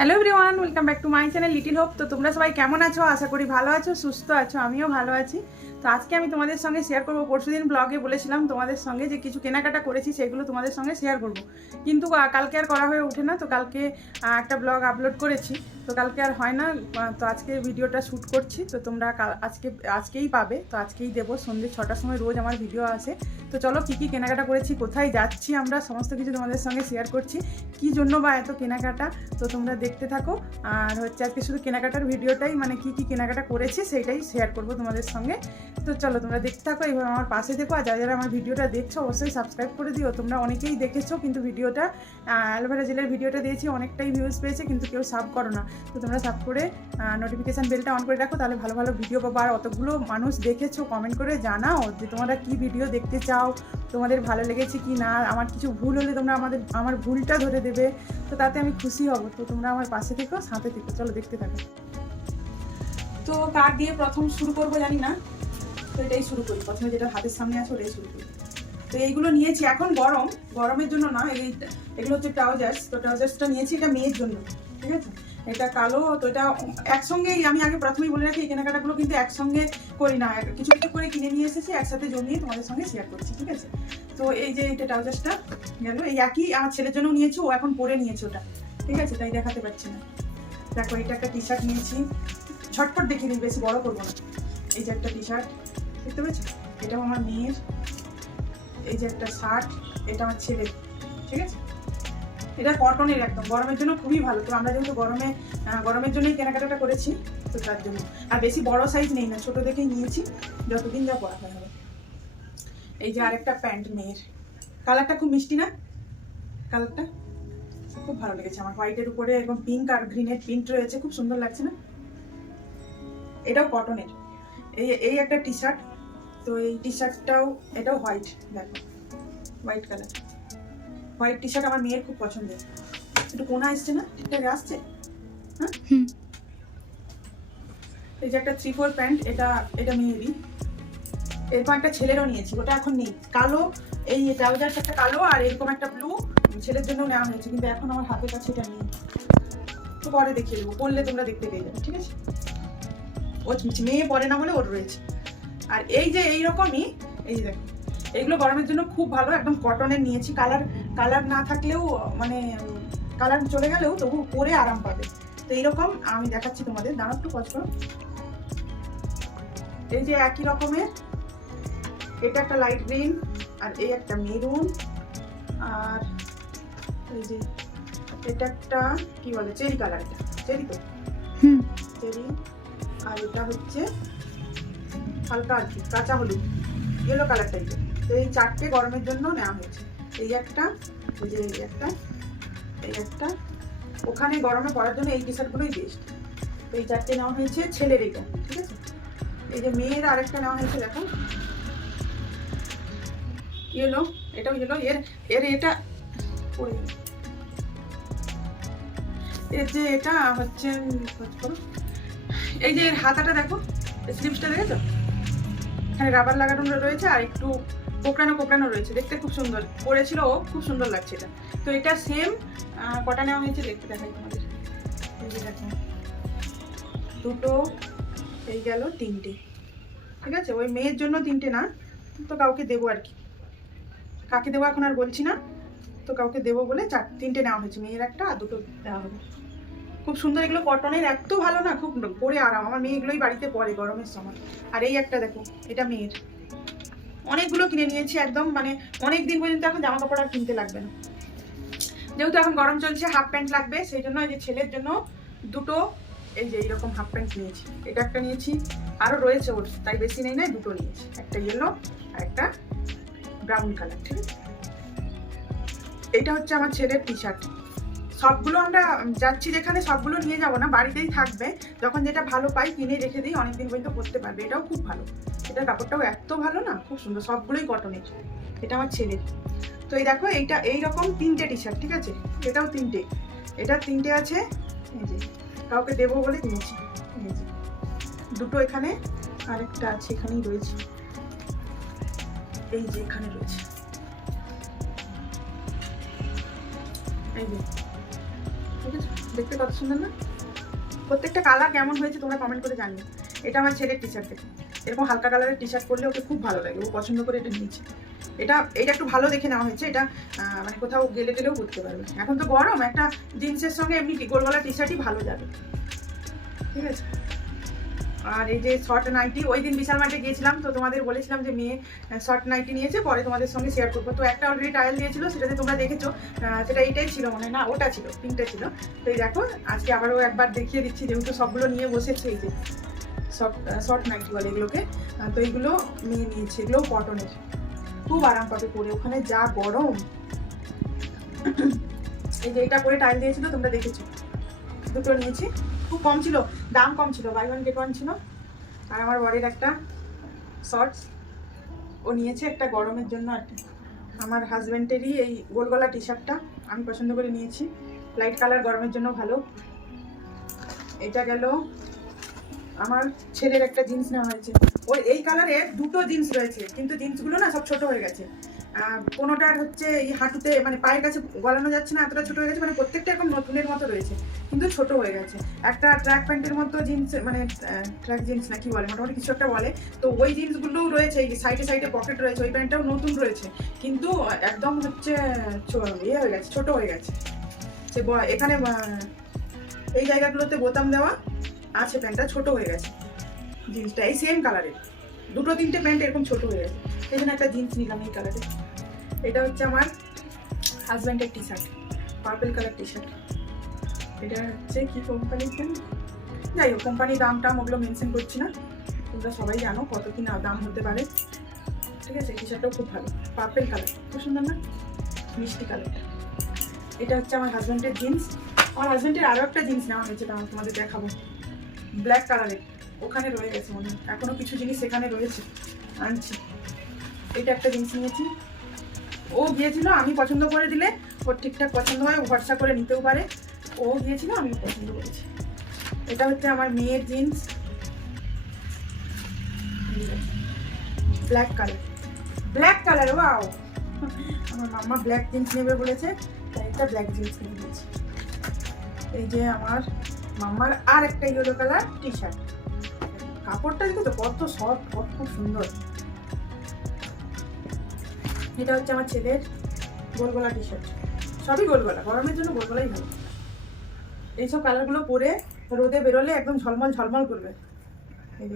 Hello everyone welcome back to my channel little hope তো তোমরা সবাই কেমন আছো? আশা করি ভালো আছো, সুস্থ আছো, আমিও ভালো আছি। তো আজকে আমি তোমাদের সঙ্গে শেয়ার করব। পরশুদিন ব্লগে বলেছিলাম তোমাদের সঙ্গে যে কিছু কেনাকাটা করেছি, সেগুলো তোমাদের সঙ্গে শেয়ার করব। কিন্তু কালকে আর করা হয়ে ওঠে না, তো কালকে একটা ব্লগ আপলোড করেছি। তো কালকে আর হয় না তো আজকে ভিডিওটা শ্যুট করছি, তো তোমরা আজকে, আজকেই পাবে, তো আজকেই দেবো সন্ধ্যে ছটার সময় রোজ আমার ভিডিও আসে। তো চলো কী কী কেনাকাটা করেছি, কোথায় যাচ্ছি আমরা, সমস্ত কিছু তোমাদের সঙ্গে শেয়ার করছি। কী জন্য বা এত কেনাকাটা, তো তোমরা দেখতে থাকো। আর হচ্ছে আজকে শুধু কেনাকাটার ভিডিওটাই মানে কি কি কেনাকাটা করেছি সেটাই শেয়ার করব তোমাদের সঙ্গে। তো চলো তোমরা দেখতে থাকো এবার আমার পাশে দেখো আর যারা যারা আমার ভিডিওটা দেখছ, অবশ্যই সাবস্ক্রাইব করে দিও। তোমরা অনেকেই দেখেছ, কিন্তু ভিডিওটা অ্যালোভেরা জেলের ভিডিওটা দিয়েছি, অনেকটাই ভিউজ পেয়েছে, কিন্তু কেউ সাব করো না। তো তোমরা সাব করে নোটিফিকেশান বেলটা অন করে রাখো, তাহলে ভালো ভালো ভিডিও পাবো। আর অতগুলো মানুষ দেখেছ কমেন্ট করে জানাও যে তোমরা কি ভিডিও দেখতে চাও, তোমাদের ভালো লেগেছে কি না, আমার কিছু ভুল হলে তোমরা আমাদের, আমার ভুলটা ধরে দেবে। তো তাতে আমি খুশি হব। তো তোমরা আমার পাশে থেকো, সাথে থেকো, চলো দেখতে থাকো। তো কার দিয়ে প্রথম শুরু করব জানি না, তো এটাই শুরু করি। প্রথমে যেটা হাতের সামনে আছে, ওটাই শুরু করি। তো এইগুলো নিয়েছি, এখন গরম। গরমের জন্য না, এই, এগুলো হচ্ছে ট্রাউজার্স তো ট্রাউজার্সটা নিয়েছি, এটা মেয়ের জন্য, ঠিক আছে? এটা কালো, তো এটা একসঙ্গেই আমি আগে প্রথমেই বলে রাখি, এই কেনাকাটাগুলো কিন্তু একসঙ্গে করি না। কিছু কিছু করে কিনে নিয়ে এসেছি, একসাথে জমিয়ে তোমাদের সঙ্গে শেয়ার করছি, ঠিক আছে? তো এই যে এটা ট্রাউজার্সটা গেল, এই একই আমার ছেলের জন্য নিয়েছি, ও এখন পরে নিয়েছে ওটা, ঠিক আছে? তাই দেখাতে পারছি না। দেখো, এটা একটা টি শার্ট নিয়েছি। ছটফট দেখে দিই, বেশি বড় করব না। এই যে একটা টি শার্ট দেখতে পেয়েছ? এটাও আমার মেয়ের, এই যে একটা শার্ট, এটা আমার ছেলের, ঠিক আছে? এটা কটনের একদম। গরমের জন্য খুবই ভালো। তো আমরা যেহেতু গরমে গরমের জন্যই কেনাকাটাটা করেছি, তো তার জন্য। আর বেশি বড় সাইজ নেই না, ছোট দেখেই নিয়েছি। যতদিন যা হয় হবে এই যে আরেকটা প্যান্ট মেয়ের। কালারটা খুব মিষ্টি না? কালারটা? খুব ভালো লেগেছে আমার। হোয়াইটের উপরে এবং পিঙ্ক আর গ্রিনের প্রিন্ট রয়েছে। খুব সুন্দর লাগছে না? এটাও কটনের এই এই একটা টি শার্ট তো এই টি শার্টটাও এটাও হোয়াইট দেখো। White colour white T shirt আমার মেয়ের খুব পছন্দের। একটু কোনা আসছে না? ঠিকঠাক আসছে? হ্যাঁ? এই যে একটা থ্রি ফোর প্যান্ট এটা এটা মেয়েরই এরকম একটা ছেলেরও নিয়েছি ওটা এখন নেই। কালো এই ট্রাউজার একটা কালো আর এরকম একটা ব্লু ছেলের জন্য নেওয়া হয়েছে কিন্তু এখন আমার হাতের কাছে এটা নেই। তো পরে দেখিয়ে দেবো পরলে তোমরা দেখতে পেয়ে যাবে ঠিক আছে? ও মেয়ে পরে না বলে ওর রয়েছে। আর এই যে এইরকমই এই যে দেখো এগুলো গরমের জন্য খুব ভালো একদম কটনের নিয়েছি। কালার কালার না থাকলেও মানে কালার চলে গেলেও তবু পরে আরাম পাবে। তো এইরকম আমি দেখাচ্ছি তোমাদের। দাঁড়া একটু করো। এই যে একই রকমের এটা একটা লাইট গ্রিন আর এই একটা মেরুন আর এই যে এটা একটা কি বলে চেরি কালার এটা। চেরি তো? হুম। চেরি আর এটা হচ্ছে হালকা আর কি কাঁচা হলুদ ইয়েলো কালার টাইপের তো এই চারটে গরমের জন্য নেওয়া হয়েছে। এই একটা এই যে এই একটা এই একটা। ওখানে গরমে পরার জন্য এই টি শার্টগুলোই বেস্ট তো এই চারটে নেওয়া হয়েছে ছেলের এটা, ঠিক আছে? এই যে মেয়ের আরেকটা নেওয়া হয়েছে, দেখো। ইয়েলো এটাও ইয়েলো এর এর এটা পড়ে এর যে এটা হচ্ছে। এই যে এর হাতাটা দেখো স্লিপসটা দেখেছ? এখানে রাবার লাগানো রয়েছে আর একটু কোকড়ানো কোকড়ানো রয়েছে, দেখতে খুব সুন্দর। পরেছিল ও, খুব সুন্দর লাগছে এটা। তো এটা সেম কটা নেওয়া হয়েছে? দেখতে দেখাই তোমাদের। দুটো, এই গেল তিনটে। ঠিক আছে? ওই মেয়ের জন্য তিনটে না, তো কাউকে দেবো আর কি। কাকে দেবো এখন আর বলছি না। তো কাউকে দেবো বলে চার, তিনটে নেওয়া হয়েছে। মেয়ের একটা আর দুটো দেওয়া হবে। খুব সুন্দর এগুলো কটনের, এত ভালো না, খুব পরে আরাম। আমার মেয়ে এগুলোই বাড়িতে পরে গরমের সময়। আর এই একটা দেখো, এটা মেয়ের। অনেকগুলো কিনে নিয়েছি একদম মানে অনেক দিন পর্যন্ত এখন জামা কাপড় আর কিনতে লাগবে না। যেহেতু এখন গরম চলছে হাফ প্যান্ট লাগবে, সেই জন্য এই যে ছেলের জন্য দুটো, এই যে এইরকম হাফ প্যান্ট নিয়েছি। এটা একটা নিয়েছি আরও রয়েছে ওর, তাই বেশি নেই না, দুটো নিয়েছি। একটা ইয়েলো আর একটা ব্রাউন কালার ঠিক আছে? এটা হচ্ছে আমার ছেলের টি শার্ট সবগুলো আমরা যাচ্ছি যেখানে, সবগুলো নিয়ে যাব না, বাড়িতেই থাকবে। যখন যেটা ভালো পাই কিনে রেখে দিই, অনেকদিন পর্যন্ত পরতে পারবে। এটাও খুব ভালো। এটার কাপড়টাও এত ভালো না? খুব সুন্দর, সবগুলোই কটনের এটা আমার ছেলের। তো এই দেখো, এইটা, এইরকম তিনটে টি শার্ট ঠিক আছে? এটাও তিনটে। এটা তিনটে আছে, এই যে, কাউকে দেবো বলে যে। দুটো এখানে, আরেকটা আছে এখানেই রয়েছে। এই যে এখানে রয়েছে। এই যে। দেখতে কত সুন্দর না? প্রত্যেকটা কালার কেমন হয়েছে তোমরা কমেন্ট করে জানিও। এটা আমার ছেলের টি শার্ট দেখো। এরকম হালকা কালারের টি শার্ট পরলে ওকে খুব ভালো লাগে, ও পছন্দ করে এটা নিয়েছে। এটা এটা একটু ভালো দেখে নেওয়া হয়েছে, এটা মানে কোথাও গেলে গেলেও পরতে পারবে। এখন তো গরম, একটা জিন্সের সঙ্গে এমনি গোলগলা টি শার্টই ভালো যাবে। ঠিক আছে? আর এই যে শর্ট নাইটি ওই দিন বিশাল মার্টে গিয়েছিলাম, তো তোমাদের বলেছিলাম যে মেয়ে শর্ট নাইটি নিয়েছে, পরে তোমাদের সঙ্গে শেয়ার করব। তো একটা অলরেডি ট্রায়াল দিয়েছিল, সেটাতে তোমরা দেখেছ সেটা এইটাই ছিল মনে না, ওটা ছিল, পিঙ্কটা ছিল। তো এই দেখো, আজকে আবারও একবার দেখিয়ে দিচ্ছি, যেহেতু সবগুলো নিয়ে বসেছে এই যে। শর্ট শর্ট নাইটি বলে এগুলোকে। তো এইগুলো নিয়ে নিয়েছে, এগুলো কটনের খুব আরাম পাবে পরে ওখানে যা গরম। এই যে এটা পরে টাইল দিয়েছিল, তোমরা দেখেছ। দুটো নিয়েছি। খুব কম ছিল, দাম কম ছিল বাই ওয়ান গেট ওয়ান ছিল। আর আমার বরের একটা শর্টস ও নিয়েছে একটা গরমের জন্য একটা। আমার হাজব্যান্ডেরই এই গোলগলা টি শার্টটা আমি পছন্দ করে নিয়েছি। লাইট কালার গরমের জন্য ভালো। এটা গেল আমার ছেলের একটা জিন্স নেওয়া হয়েছে। ওই, এই কালারের দুটো জিন্স রয়েছে, কিন্তু জিন্সগুলো না সব ছোট হয়ে গেছে। কোনোটার হচ্ছে এই হাঁটুতে মানে পায়ের কাছে গলানো যাচ্ছে না, এতটা ছোট হয়ে গেছে মানে প্রত্যেকটা এরকম নতুনের মতো রয়েছে, কিন্তু ছোট হয়ে গেছে। একটা ট্র্যাক প্যান্টের মতো জিন্স মানে ট্র্যাক জিন্স না, কি বলে, মোটামুটি কিছু একটা বলে। তো ওই জিন্সগুলোও রয়েছে, এই সাইডে সাইডে পকেট রয়েছে, ওই প্যান্টটাও নতুন রয়েছে, কিন্তু একদম হচ্ছে ইয়ে হয়ে গেছে, ছোট হয়ে গেছে। সে এখানে এই জায়গাগুলোতে বোতাম দেওয়া আছে প্যান্টটা, ছোট হয়ে গেছে। জিন্সটা এই সেম কালারের দুটো তিনটে প্যান্ট এরকম ছোট হয়ে গেছে। সেই জন্য একটা জিন্স নিলাম এই কালারের এটা হচ্ছে আমার হাজব্যান্ডের T shirt purple colour T shirt এটা হচ্ছে কি কোম্পানির জানি যাই হোক কোম্পানির দাম টাম ওগুলো মেনশন করছি না। তোমরা সবাই জানো কত কি না দাম হতে পারে। ঠিক আছে? টি শার্টটাও খুব ভালো। পার্পল কালার খুব সুন্দর না? মিষ্টি কালারটা এটা হচ্ছে আমার হাজব্যান্ডের জিন্স। আমার হাজব্যান্ডের আরও একটা জিন্স নেওয়া হয়েছে তোমাদের দেখাবো। ব্ল্যাক কালারের ওখানে রয়ে গেছে মনে এখনও কিছু জিনিস সেখানে রয়েছে। আনছি। এটা একটা জিনিস নিয়েছি। ও গিয়েছিল, আমি পছন্দ করে দিলে, ওর ঠিকঠাক পছন্দ হয়, ও ভরসা করে নিতেও পারে। ও গিয়েছিল আমি পছন্দ করেছি। এটা হচ্ছে আমার মেয়ের jeans. Black colour black colour wow আমার মাম্মা ব্ল্যাক জিন্স নেবে বলেছে, তাই একটা ব্ল্যাক জিন্স নিয়ে এই যে আমার মাম্মার আর একটা ইয়েলো কালার টি শার্ট কাপড়টা দেখো তো কত সফট কত সুন্দর। এটা হচ্ছে আমার ছেলের গোলগলা টি শার্ট সবই গোলগলা, গরমের জন্য গোলগলাই ভালো। এইসব কালারগুলো পরে রোদে বেরোলে একদম ঝলমল ঝলমল করবে।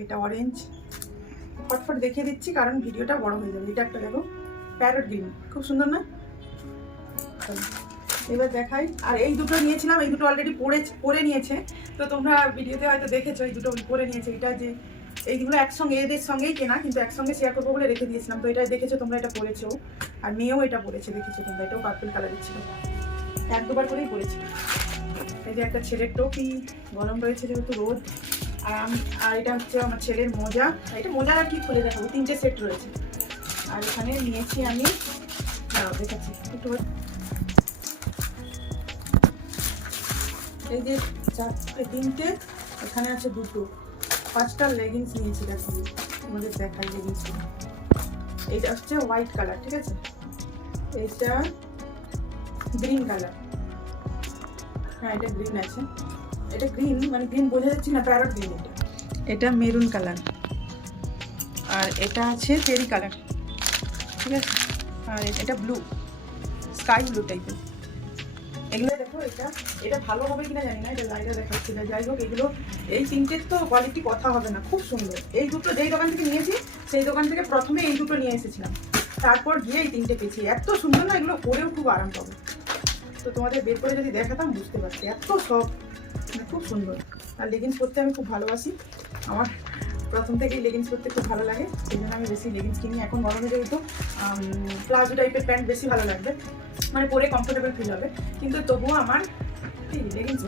এটা অরেঞ্জ ফটফট দেখিয়ে দিচ্ছি, কারণ ভিডিওটা বড় হয়ে যাবে। এটা একটা দেখো প্যারট গ্রিন খুব সুন্দর না? এবার দেখাই। আর এই দুটো নিয়েছিলাম, এই দুটো অলরেডি পরে পরে নিয়েছে। তো তোমরা ভিডিওতে হয়তো দেখেছ, এই দুটো পরে নিয়েছে। এটা যে এইগুলো একসঙ্গে, এদের সঙ্গেই কেনা, কিন্তু একসঙ্গে শেয়ার করব বলে রেখে দিয়েছিলাম। তো এটা দেখেছ, তোমরা এটা পরেছো আর মেয়েও এটা পরেছে দেখেছ তোমরা। এটাও পার্পল কালারের ছিল। এক দুবার করেই পরেছি এই যে একটা ছেলের টপি, গরম রয়েছে যেহেতু রোদ। আর আর এটা হচ্ছে আমার ছেলের মোজা। এটা মোজা আর কি খুলে দেখাবো? তিনটে সেট রয়েছে। আর এখানে নিয়েছি আমি দেখাচ্ছি। একটু এই যে চারটে তিনটে, এখানে আছে দুটো। পাঁচটা লেগিংস নিয়েছি দেখো, তোমাদের দেখাই লেগিংসগুলো এইটা হচ্ছে হোয়াইট কালার ঠিক আছে? এইটা গ্রিন কালার হ্যাঁ এটা গ্রিন আছে। এটা গ্রিন মানে গ্রিন বোঝা যাচ্ছে না প্যারট গ্রিন এটা। এটা মেরুন কালার আর এটা আছে চেরি কালার ঠিক আছে? আর এটা ব্লু স্কাই ব্লু টাইপের দেখো, এটা এটা ভালো হবে কিনা জানি না, এটা লাইটা দেখাচ্ছি যাই হোক, এগুলো, এই তিনটের তো কোয়ালিটি কথা হবে না, খুব সুন্দর। এই দুটো যেই দোকান থেকে নিয়েছি, সেই দোকান থেকে প্রথমে এই দুটো নিয়ে এসেছিলাম। তারপর গিয়ে এই তিনটে পেয়েছি। এত সুন্দর না, এগুলো পরেও খুব আরাম পাবো। তো তোমাদের বের করে যদি দেখাতাম, বুঝতে পারছি। এত সব মানে খুব সুন্দর। আর লেগিংস পরতে আমি খুব ভালোবাসি। আমার প্রথম থেকেই লেগিংস পরতে খুব ভালো লাগে, সেই জন্য আমি বেশি লেগিংস কিনি। এখন গরমে যেহেতু প্লাজো টাইপের প্যান্ট বেশি ভালো লাগবে। মানে পরে কমফোর্টেবল ফিল হবে। কিন্তু তবুও আমার লেগিংস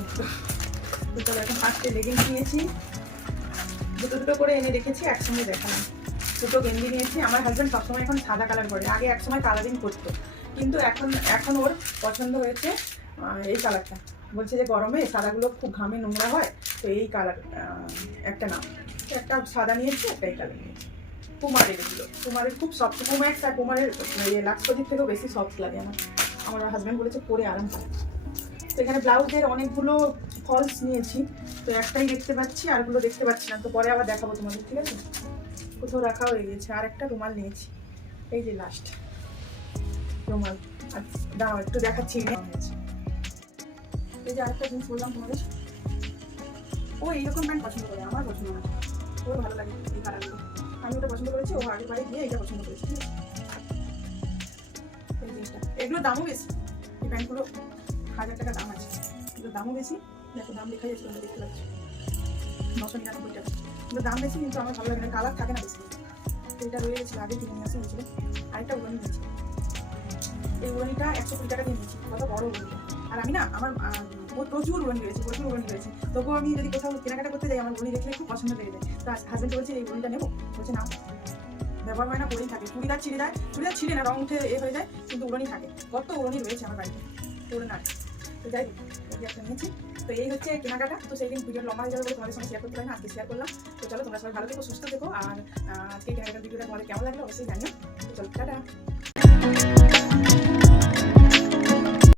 চলো এখন ফার্স্টে লেগিংস নিয়েছি। দুটো দুটো করে এনে রেখেছি, একসঙ্গে দেখালাম। দুটো গেঞ্জি নিয়েছি। আমার হাজব্যান্ড সবসময় এখন সাদা কালার করে আগে একসময় কালারিং করতো কিন্তু এখন এখন ওর পছন্দ হয়েছে এই কালারটা বলছে যে গরমে সাদাগুলো খুব ঘামে নোংরা হয়, তো এই কালার একটা নাম একটা সাদা নিয়েছি, একটা কালার নিয়েছি। কুমারের এগুলো। কুমারের খুব সফট কুমার আর কুমারের ইয়ে লাক্সপতির থেকেও বেশি সফট লাগে আমার। আমার হাজব্যান্ড বলেছে, পরে আরাম পায় তো এখানে ব্লাউজের অনেকগুলো ফলস নিয়েছি। তো একটাই দেখতে পাচ্ছি আরগুলো দেখতে পাচ্ছি না। তো পরে আবার দেখাবো তোমাদের, ঠিক আছে? কোথাও রাখা হয়ে গেছে। আর একটা রুমাল নিয়েছি। এই যে লাস্ট রুমাল। আর দাঁড়াও একটু দেখাচ্ছি। এই যে আরেকটা জিনিস বললাম তোমাদের। ও এইরকম প্যান্ট পছন্দ করে, আমার পছন্দ না। ওর ভালো লাগে এই কালারগুলো আমি ওটা পছন্দ করেছি, ও আগের বারে গিয়ে এটা পছন্দ করেছি এই জিনিসটা। এগুলো দামও বেশি, এই প্যান্টগুলো হাজার টাকা দাম আছে। এগুলো দামও বেশি, দেখো দাম লেখা যাচ্ছে তোমরা দেখতে পাচ্ছ। নশো নিরানব্বই টাকা। এগুলো দাম বেশি, কিন্তু আমার ভালো লাগে না, কালার থাকে না বেশি। এটা রয়ে গেছিল আগে কিনে নিয়ে আসা হয়েছিল। আরেকটা উড়নি নিয়েছি। এই উড়নিটা একশো কুড়ি টাকা দিয়ে নিয়েছি, কত বড় উড়নিটা। আর আমি না, আমার প্রচুর উড়নি রয়েছে, প্রচুর উড়নি রয়েছে। তবুও আমি যদি কোথাও কেনাকাটা করতে যাই, আমার উড়নি দেখলে খুব পছন্দ লেগে যায়। তো হাজবেন্ড বলছে, এই উড়নিটা নেব? বলছে, না। ব্যবহার হয় না, পরেই থাকে। চুড়িদার ছিঁড়ে চুড়িদার ছিঁড়ে না, রং উঠে এ হয়ে যায়, কিন্তু উড়নি থাকে। কত উড়নি রয়েছে আমার বাড়িতে। উড়ন আর তো যাই একটা নিয়েছি। তো এই হচ্ছে কেনাকাটা। তো সেই দিন ভিডিও লম্বা হয়ে যাবে বলে তোমাদের সঙ্গে শেয়ার করতে পারি না, আজকে শেয়ার করলাম। তো চলো, তোমরা সবাই ভালো থেকো, সুস্থ থেকো। আর আজকে কেনাকাটার ভিডিওটা তোমাদের কেমন লাগল অবশ্যই জানিও। তো চলো, টাটা।